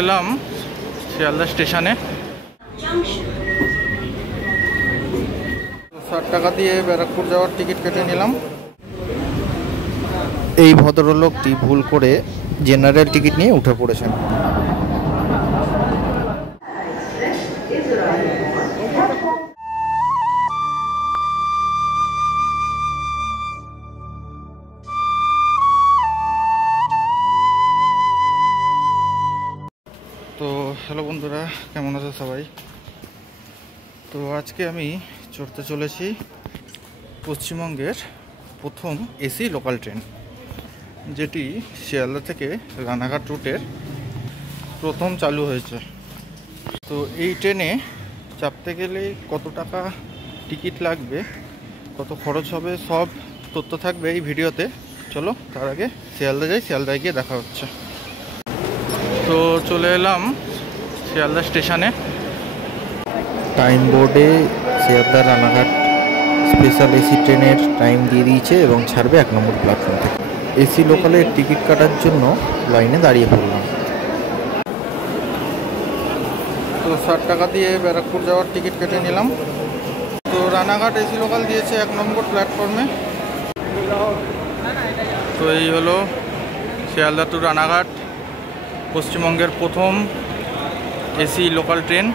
এলাম শিয়ালদা স্টেশনে। 60 টাকা দিয়ে ব্যারাকপুর যাওয়ার টিকিট কেটে নিলাম। এই ভদ্রলোকটি ভুল করে জেনারেল টিকিট নিয়ে উঠে পড়েছেন। তো হ্যালো বন্ধুরা, কেমন আছো সবাই? তো আজকে আমি চড়তে চলেছি পশ্চিমবঙ্গের প্রথম এসি লোকাল ট্রেন, যেটি শিয়ালদা থেকে রানাঘাট রুটের প্রথম চালু হয়েছে। তো এই ট্রেনে চাপতে গেলে কত টাকা টিকিট লাগবে, কত খরচ হবে, সব তথ্য থাকবে এই ভিডিওতে। চলো তার আগে শিয়ালদা যাই, শিয়ালদায় গিয়ে দেখা হচ্ছে। তো চলে এলাম শিয়ালদা স্টেশনে। টাইম বোর্ডে শিয়ালদা রানাঘাট স্পেশাল এসি ট্রেনের টাইম দিয়ে দিয়েছে এবং ছাড়বে 1 নম্বর প্ল্যাটফর্ম থেকে। এসি লোকালের টিকিট কাটার জন্য লাইনে দাঁড়িয়ে পড়লাম। তো 60 টাকা দিয়ে ব্যারাকপুর যাওয়ার টিকিট কেটে নিলাম। তো রানাঘাট এসি লোকাল দিয়েছে 1 নম্বর প্ল্যাটফর্মে। তো এই হলো শিয়ালদা টু রানাঘাট পশ্চিমবঙ্গের প্রথম এসি লোকাল ট্রেন।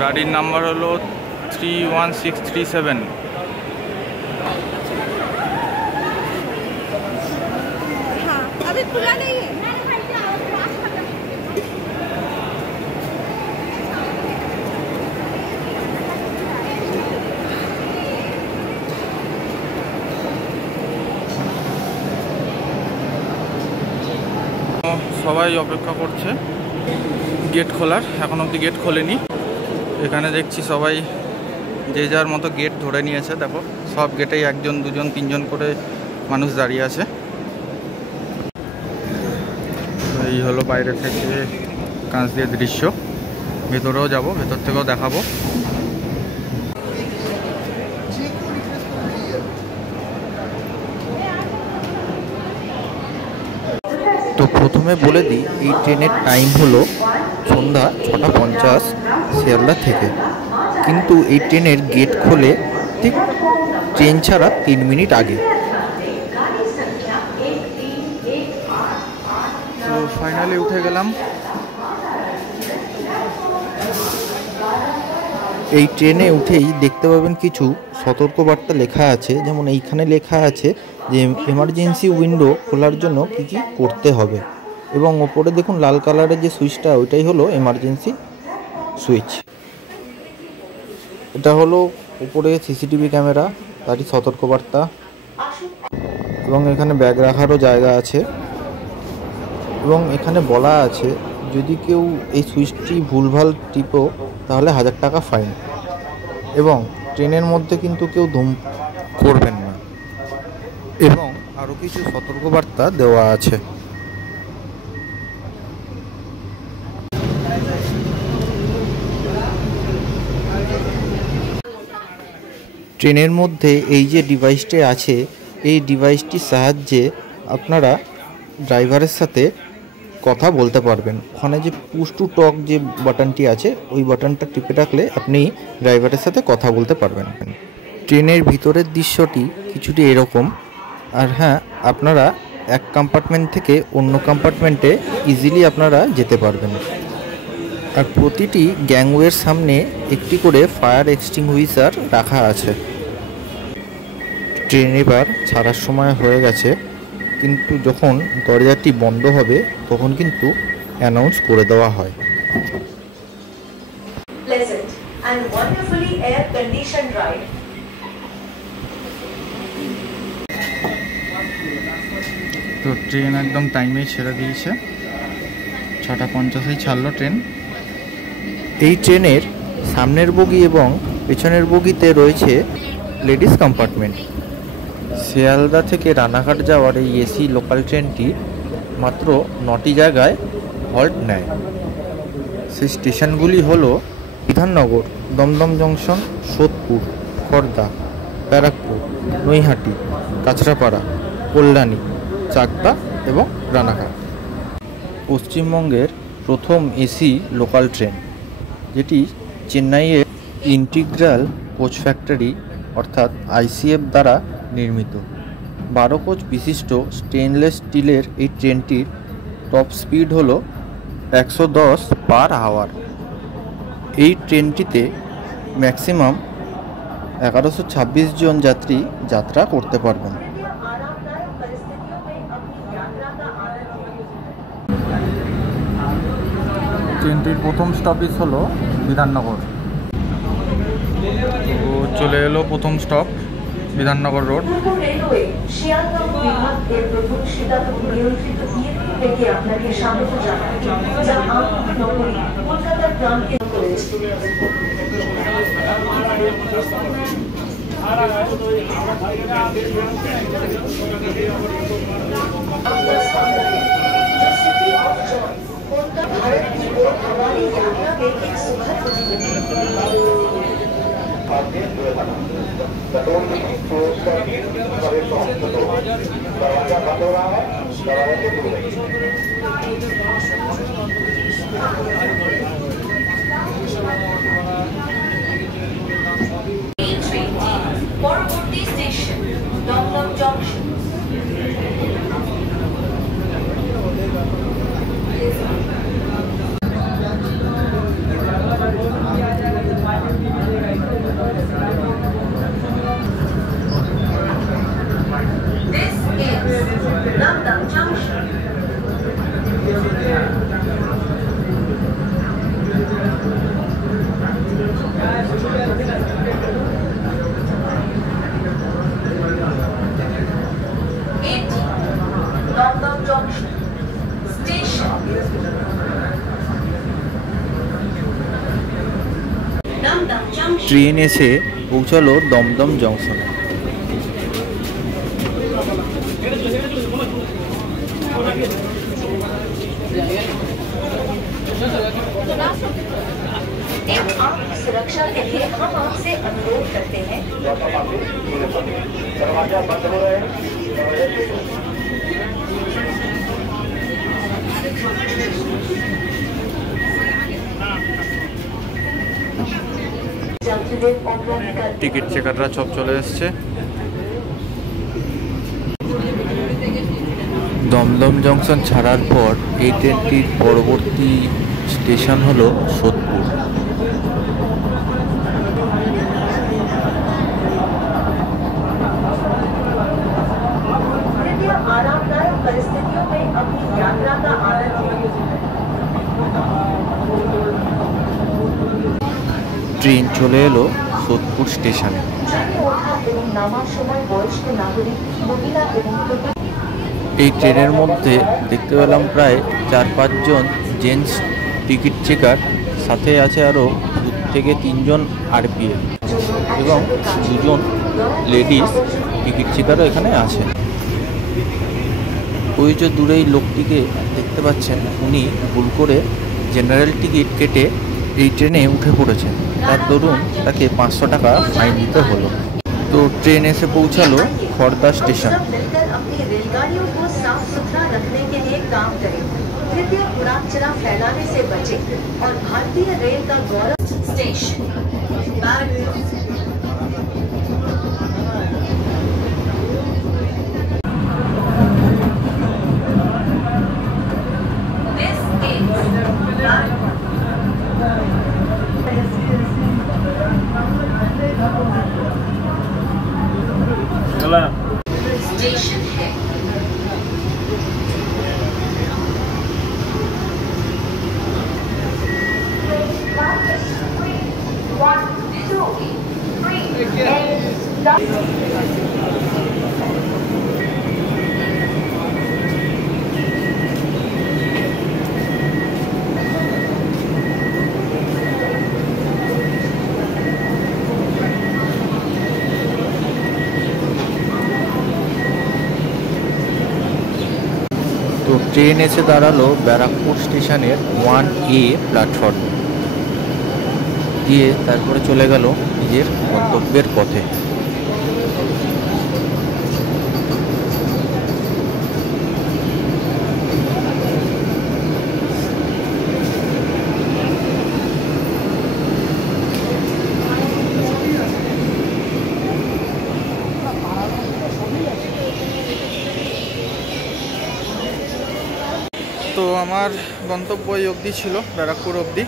গাড়ির নাম্বার হলো 31637। अभी खुला नहीं है। সবাই অপেক্ষা করছে গেট খোলার, এখন অবধি গেট খোলেনি। এখানে দেখছি সবাই যে যার মতো গেট ধরে নিয়েছে। দেখো সব গেটেই 1 জন 2 জন 3 জন করে মানুষ দাঁড়িয়ে আছে। এই হলো বাইরে থেকে কাঁচ দিয়ে দৃশ্য। ভেতরেও যাব, ভেতর থেকেও দেখাবো। তো প্রথমে বলে দিই, এই ট্রেনের টাইম হলো সন্ধ্যা 6:50 শিয়ালদা থেকে, কিন্তু এই ট্রেনের গেট খোলে ঠিক ট্রেন ছাড়া 3 মিনিট আগে। তো ফাইনালি উঠে গেলাম। এই ট্রেনে উঠেই দেখতে পাবেন কিছু সতর্কবার্তা লেখা আছে, যেমন এইখানে লেখা আছে যে এমার্জেন্সি উইন্ডো খোলার জন্য কী কী করতে হবে, এবং ওপরে দেখুন লাল কালারের যে সুইচটা, ওইটাই হলো এমার্জেন্সি সুইচ। এটা হলো উপরে সিসিটিভি ক্যামেরা, তারই সতর্কবার্তা। এবং এখানে ব্যাগ রাখারও জায়গা আছে, এবং এখানে বলা আছে যদি কেউ এই সুইচটি ভুলভাল টিপো তাহলে 1000 টাকা ফাইন। এবং ট্রেনের মধ্যে কিন্তু কেউ ধূম করবেন না, এবং আরও কিছু সতর্কবার্তা দেওয়া আছে। ট্রেনের মধ্যে এই যে ডিভাইসটি আছে, এই ডিভাইসটির সাহায্যে আপনারা ড্রাইভারের সাথে কথা বলতে পারবেন। ওখানে যে পুশ টু টক যে বাটনটি আছে, ওই বাটনটা টিপে রাখলে আপনি ড্রাইভারের সাথে কথা বলতে পারবেন। ট্রেনের ভিতরের দৃশ্যটি কিছুটি এরকম। আর হ্যাঁ, আপনারা এক কম্পার্টমেন্ট থেকে অন্য কম্পার্টমেন্টে ইজিলি আপনারা যেতে পারবেন। আর প্রতিটি গ্যাংওয়ের সামনে একটি করে ফায়ার এক্সটিংগুইশার রাখা আছে। ট্রেন এবার ছাড়ার সময় হয়ে গেছে, কিন্তু যখন দরজাটি বন্ধ হবে তখন কিন্তু অ্যানাউন্স করে দেওয়া হয়। তো ট্রেন একদম টাইমে ছেড়ে দিয়েছে, 6:50 ছাড়লো ট্রেন। এই ট্রেনের সামনের বগি এবং পেছনের বগিতে রয়েছে লেডিস কম্পার্টমেন্ট। শিয়ালদা থেকে রানাঘাট যাওয়ার এই এসি লোকাল ট্রেনটি মাত্র 9টি জায়গায় হল্ট নেয়। সেই স্টেশনগুলি হলো বিধাননগর, দমদম জংশন, সোদপুর, খড়দা, ব্যারাকপুর, নৈহাটি, কাঁচরাপাড়া, কল্যাণী, চাকদা এবং রানাঘাট। পশ্চিমবঙ্গের প্রথম এসি লোকাল ট্রেন, যেটি চেন্নাইয়ের ইন্টিগ্রাল কোচ ফ্যাক্টরি অর্থাৎ আইসিএফ দ্বারা নির্মিত। 12 কোচ বিশিষ্ট স্টেনলেস স্টিলের এই ট্রেনটির টপ স্পিড হল 110 পার আওয়ার। এই ট্রেনটিতে ম্যাক্সিমাম 1126 জন যাত্রী যাত্রা করতে পারবেন। ট্রেনটির প্রথম স্টপেজ হলো বিধাননগর। তো চলে এলো প্রথম stop Bidhannagar road. Railway Sealdah বিভাগের প্রথম শীতাতপ নিয়ন্ত্রিত ইএফি থেকে আপনাকে স্বাগত জানাই, যা আনন্দ নগরী কলকাতার প্রাণকে করেছে। भारत की ओर हमारी यात्रा में एक सुखद दरवाजा बंद हो रहा है, दरवाजे खुल रही है। পরবর্তী স্টেশন দমদম জংশন। ট্রেন এসে পৌঁছালো দমদম জংশনে। सुरक्षा के लिए हम आपसे अनुरोध करते हैं दरवाजा बंद हो रहे हैं। টিকিট চেকাররা সব চলে এসছে। দমদম জংশন ছাড়ার পর এই ট্রেনটির পরবর্তী স্টেশন হলো সোদপুর। आरामदायक परिस्थितियों में अपनी यात्रा का आनंद लीजिए। ট্রেন চলে এলো সোদপুর স্টেশনে। এই ট্রেনের মধ্যে দেখতে পেলাম প্রায় 4-5 জন জেন্টস টিকিট চেকার, সাথে আছে আরও 2 থেকে 3 জন আরপিএফ এবং 2 জন লেডিস টিকিট চেকারও এখানে আছে। ওই যে দূরেই লোকটিকে দেখতে পাচ্ছেন, উনি ভুল করে জেনারেল টিকিট কেটে এই ট্রেনে উঠে পড়েছেন। তার দরুন তাকে 500 টাকা ফাইন দিতে হলো। তো ট্রেন এসে পৌঁছালো খড়দা স্টেশন। रेलगाड़ियों को साफ सुथरा रखने के लिए काम करें। कृपया उड़ान चला फैलाने से बचें और भारतीय रेल का गौरव स्टेशन स्टेशन है। তো ট্রেন এসে দাঁড়ালো ব্যারাকপুর স্টেশনের 1A প্ল্যাটফর্মে, দিয়ে তারপরে চলে গেল নিজের গন্তব্যের পথে। আমার গন্তব্য এই অবধি ছিল, ব্যারাকপুর অবধি।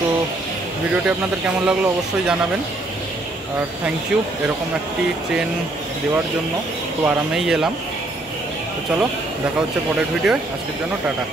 তো ভিডিওটি আপনাদের কেমন লাগলো অবশ্যই জানাবেন। আর থ্যাংক ইউ এরকম একটি ট্রেন দেওয়ার জন্য, খুব আরামেই এলাম। তো চলো দেখা হচ্ছে পরের ভিডিওয়, আজকের জন্য টাটা।